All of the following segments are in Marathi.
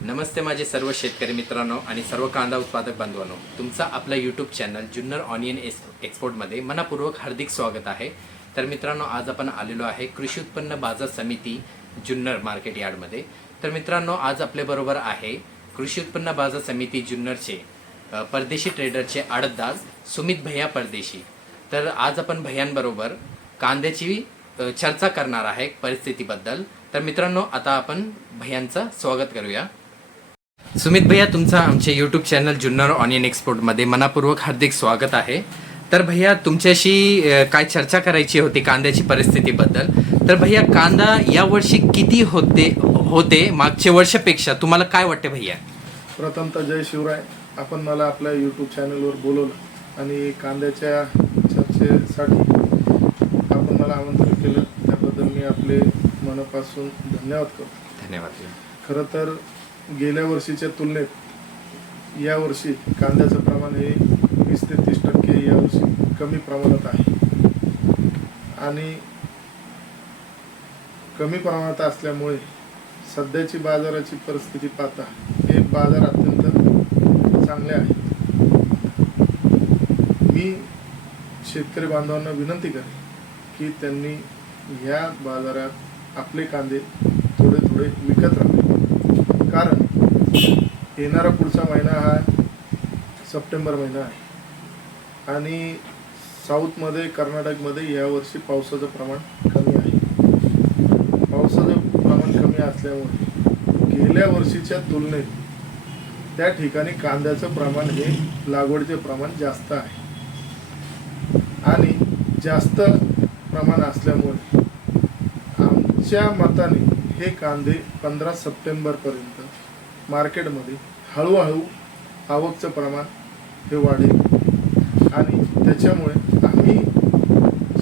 नमस्ते माझे सर्व शेतकरी मित्रांनो आणि सर्व कांदा उत्पादक बांधवांनो तुमचा आपला YouTube channel Junnar onion S एक्सपोर्टमध्ये मनापूर्वक हार्दिक स्वागत आहे. तर मित्रांनो आज आपण आलेलो आहे कृषी उत्पन्न बाजार समिती जुन्नर मार्केट यार्डमध्ये तर मित्रांनो आज आपल्याबरोबर आहे कृषी उत्पन्न बाजार समिती जुन्नरचे परदेशी ट्रेडरचे आडतदार सुमित भैया परदेशी. तर आज आपण भैयांबरोबर कांद्याची चर्चा करणार आहे परिस्थितीबद्दल. तर मित्रांनो आता आपण भैयांचं स्वागत करूया. सुमित भैया तुमचं आमचे यूट्यूब चॅनल जुन्नर ऑनियन एक्सपोर्टमध्ये मनापूर्वक हार्दिक स्वागत आहे. तर भैया तुमच्याशी काय चर्चा करायची होती कांद्याची परिस्थितीबद्दल? तर भैया कांदा यावर्षी किती होते होते मागच्या वर्षापेक्षा? तुम्हाला काय वाटते भैया? प्रथमतः जय शिवराय. आपण मला आपल्या यूट्यूब चॅनलवर बोलवलं आणि कांद्याच्या चर्चेसाठी आपण मला आमंत्रित केलं. त्याबद्दल मी आपले मनापासून धन्यवाद करतो. धन्यवाद खरं तर गेल्या वर्षीच्या तुलनेत यावर्षी कांद्याचं प्रमाण हे वीस ते तीस टक्के यावर्षी कमी प्रमाणात आहे. आणि कमी प्रमाणात असल्यामुळे सध्याची बाजाराची परिस्थिती पाहता हे बाजार अत्यंत चांगले आहे मी शेतकरी बांधवांना विनंती करेन की त्यांनी ह्या बाजारात आपले कांदे थोडे थोडे विकत राहावे. येणारा पुढचा महिना हा सप्टेंबर महिना आहे. आणि साऊथमध्ये कर्नाटकमध्ये यावर्षी पावसाचं प्रमाण कमी आहे. पावसाचं प्रमाण कमी असल्यामुळे गेल्या वर्षीच्या तुलनेत त्या ठिकाणी कांद्याचं प्रमाण हे लागवडीचे प्रमाण जास्त आहे. आणि जास्त प्रमाण असल्यामुळे आमच्या मताने हे कांदे पंधरा सप्टेंबरपर्यंत मार्केटमध्ये हळूहळू आवकचं प्रमाण हे वाढेल. आणि त्याच्यामुळे आम्ही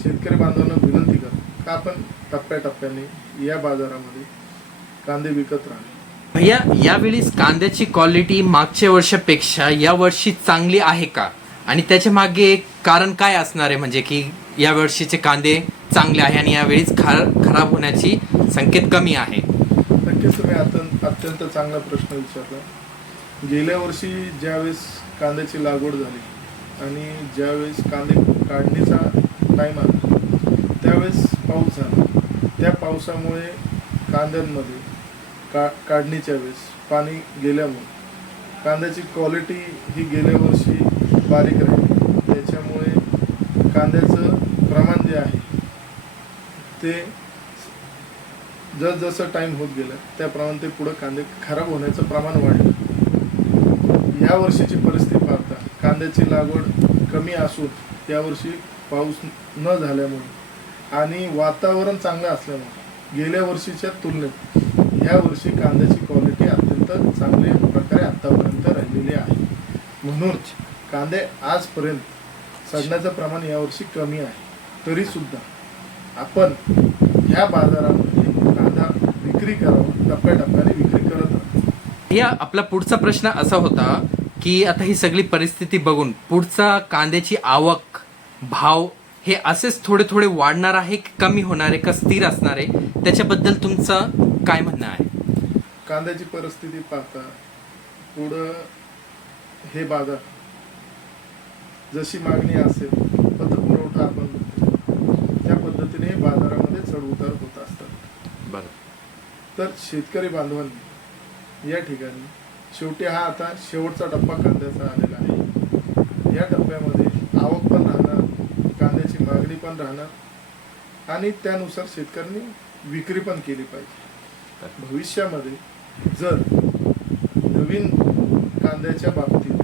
शेतकरी बांधवांना विनंती करतो का आपण टप्प्याटप्प्याने या बाजारामध्ये कांदे विकत राहणे भैया यावेळी कांद्याची क्वालिटी मागच्या वर्षापेक्षा या वर्षी चांगली आहे का? आणि त्याच्यामागे एक कारण काय असणार आहे? म्हणजे की या वर्षीचे कांदे चांगले आहे आणि यावेळीच खा खराब होण्याची संकेत कमी आहे. नक्कीच तुम्ही अत्यंत अत्यंत चांगला प्रश्न विचारला. गेल्या वर्षी ज्यावेळेस कांद्याची लागवड झाली आणि ज्यावेळेस कांदे काढणीचा टाईम आला त्यावेळेस पाऊस झाला. त्या पावसामुळे कांद्यांमध्ये का काढणीच्या वेळेस पाणी गेल्यामुळे कांद्याची क्वालिटी ही गेल्या वर्षी बारीक राहिली. त्याच्यामुळे कांद्याचं प्रमाण जे आहे ते जसजसं टाईम होत गेलं त्याप्रमाणे ते पुढं कांदे खराब होण्याचं प्रमाण वाढलं. या वर्षीची परिस्थिती पाहता कांद्याची लागवड कमी असून यावर्षी पाऊस न झाल्यामुळे आणि वातावरण चांगलं असल्यामुळे गेल्या वर्षीच्या तुलनेत या वर्षी कांद्याची क्वालिटी अत्यंत चांगल्या प्रकारे आतापर्यंत राहिलेली आहे. म्हणून कांदे आजपर्यंत सडण्याचं प्रमाण यावर्षी कमी आहे. तरी सुद्धा आपण ह्या बाजारामध्ये विक्री करावा टप्प्याटप्प्याने विक्री करत या आपला पुढचा प्रश्न असा होता की आता ही सगळी परिस्थिती बघून पुढचा कांद्याची आवक भाव हे असेच थोडे थोडे वाढणार आहे की कमी होणार आहे का स्थिर असणार आहे? त्याच्याबद्दल तुमचं काय म्हणणं आहे? कांद्याची परिस्थिती पाहता पुढं हे बाजार जशी मागणी असेल पतपुरवठा आपण म्हणतो, त्या पद्धतीने हे बाजारामध्ये चढ उतार होत असतात बरं तर शेतकरी बांधवांनी या ठिकाणी शेवटी हा आता शेवटचा टप्पा कांद्याचा आलेला आहे. या टप्प्यामध्ये आवक पण राहणार कांद्याची मागणी पण राहणार आणि त्यानुसार शेतकऱ्यांनी विक्री पण केली पाहिजे. भविष्यामध्ये जर नवीन कांद्याच्या बाबतीत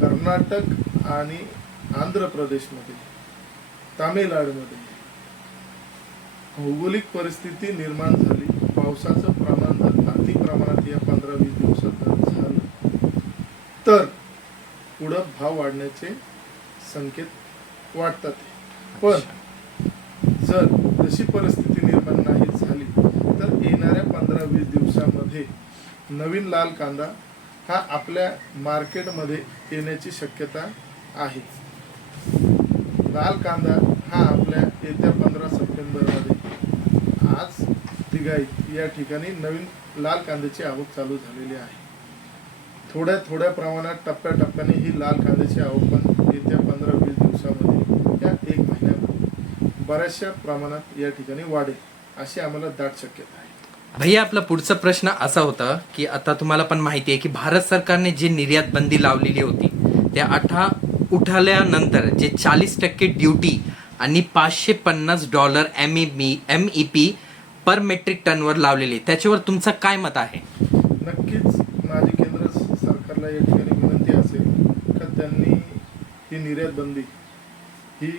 कर्नाटक आणि आंध्र प्रदेशमध्ये तामिळनाडूमध्ये भौगोलिक परिस्थिती निर्माण झाली पावसाचं प्रमाण जर अति प्रमाणात या पंधरा वीस दिवसात झालं तर पुढं भाव वाढण्याचे संकेत वाटतात. पण जर तशी परिस्थिती निर्माण नाही झाली तर येणाऱ्या पंधरा वीस दिवसामध्ये नवीन लाल कांदा हा आपल्या मार्केटमध्ये येण्याची शक्यता आहे. लाल कांदा हा आपल्या येत्या पंधरा सप्टेंबरमध्ये बिघा या ठिकाणी नवीन लाल कांद्याची आवक चालू झालेली आहे. थोड्या थोड्या प्रमाणात टप्प्याटप्प्याने ही लाल कांद्याची आवक पण येत्या पंधरा वीस दिवसामध्ये या एक महिन्यामध्ये बऱ्याचशा प्रमाणात या ठिकाणी वाढेल अशी आम्हाला दाट शक्यता आहे. भैया आपला पुढचा प्रश्न असा होता की आता तुम्हाला पण माहिती आहे की भारत सरकारने जी निर्यात बंदी लावलेली होती त्या अठा उठाल्यानंतर जे चाळीस टक्के ड्युटी आणि पाचशे पन्नास dollar M E M E P per metric टनवर लावलेली त्याच्यावर तुमचं काय मत आहे? नक्कीच माझी केंद्र सरकारला या ठिकाणी विनंती असेल का त्यांनी ही निर्यात बंदी ही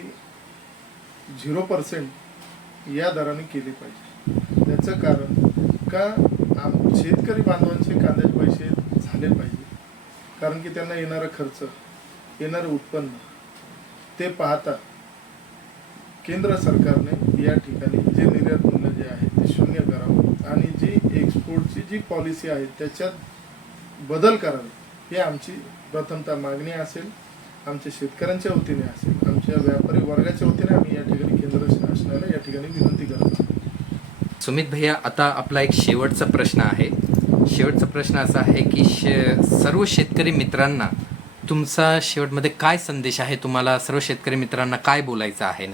झिरो पर्सेंट या दराने केली पाहिजे. त्याचं कारण का आम शेतकरी बांधवांचे कांद्याचे पैसे झाले पाहिजे. कारण की त्यांना येणारा खर्च येणारं उत्पन्न ते पाहता केंद्र सरकारने या ठिकाणी जे निर्यात मूल्य जे आहे ते शून्य करावं आणि जी एक्सपोर्टची जी पॉलिसी आहे त्याच्यात बदल करावे ही आमची प्रथमतः मागणी असेल. आमच्या शेतकऱ्यांच्या वतीने असेल. आमच्या व्यापारी वर्गाच्या वतीने आम्ही या ठिकाणी केंद्र शासनाला या ठिकाणी विनंती करत. सुमित भैया आता आपला एक शेवटचा प्रश्न आहे. शेवटचा प्रश्न असा आहे की शे सर्व शेतकरी मित्रांना तुमचा शेवटमध्ये काय संदेश आहे? तुम्हाला सर्व शेतकरी मित्रांना काय बोलायचं आहे?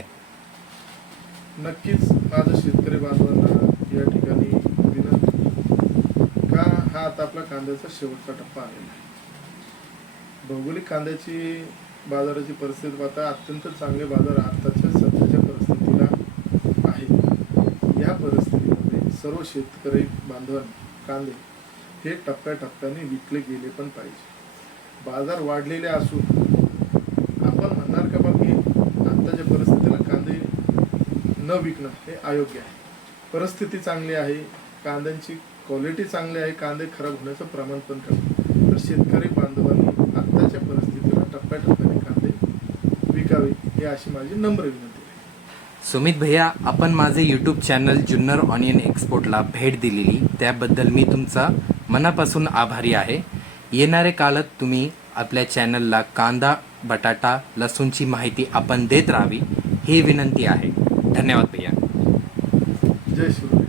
नक्कीच माझं शेतकरी बांधवांना या ठिकाणी विनंती का हा आता आपला कांद्याचा शेवटचा टप्पा आलेला आहे. भौगोलिक कांद्याची बाजाराची परिस्थिती पाहता अत्यंत चांगले बाजार आताच्या सध्याच्या परिस्थितीला आहे या परिस्थितीमध्ये सर्व शेतकरी बांधवांनी कांदे हे टप्प्याटप्प्याने विकले गेले पण पाहिजे. बाजार वाढलेले असून आपण म्हणणार का बाकी आत्ताच्या परिस्थितीला कांदे न विकणं हे अयोग्य आहे. परिस्थिती चांगली आहे कांद्यांची क्वालिटी चांगली आहे कांदे खराब होण्याचं प्रमाण पण कमी तर शेतकरी बांधवांनी आत्ताच्या परिस्थितीला टप्प्याटप्प्याने कांदे विकावे ही अशी माझी नम्र विनंती आहे. सुमित भैया आपण माझे यूट्यूब चॅनल जुन्नर ऑनियन एक्सपोर्टला भेट दिलेली. त्याबद्दल मी तुमचा मनापासून आभारी आहे. येणाऱ्या काळात तुम्ही आपल्या चॅनलला कांदा बटाटा लसूणची माहिती आपण देत राहावी ही विनंती आहे. धन्यवाद भैया. जय शिवराय.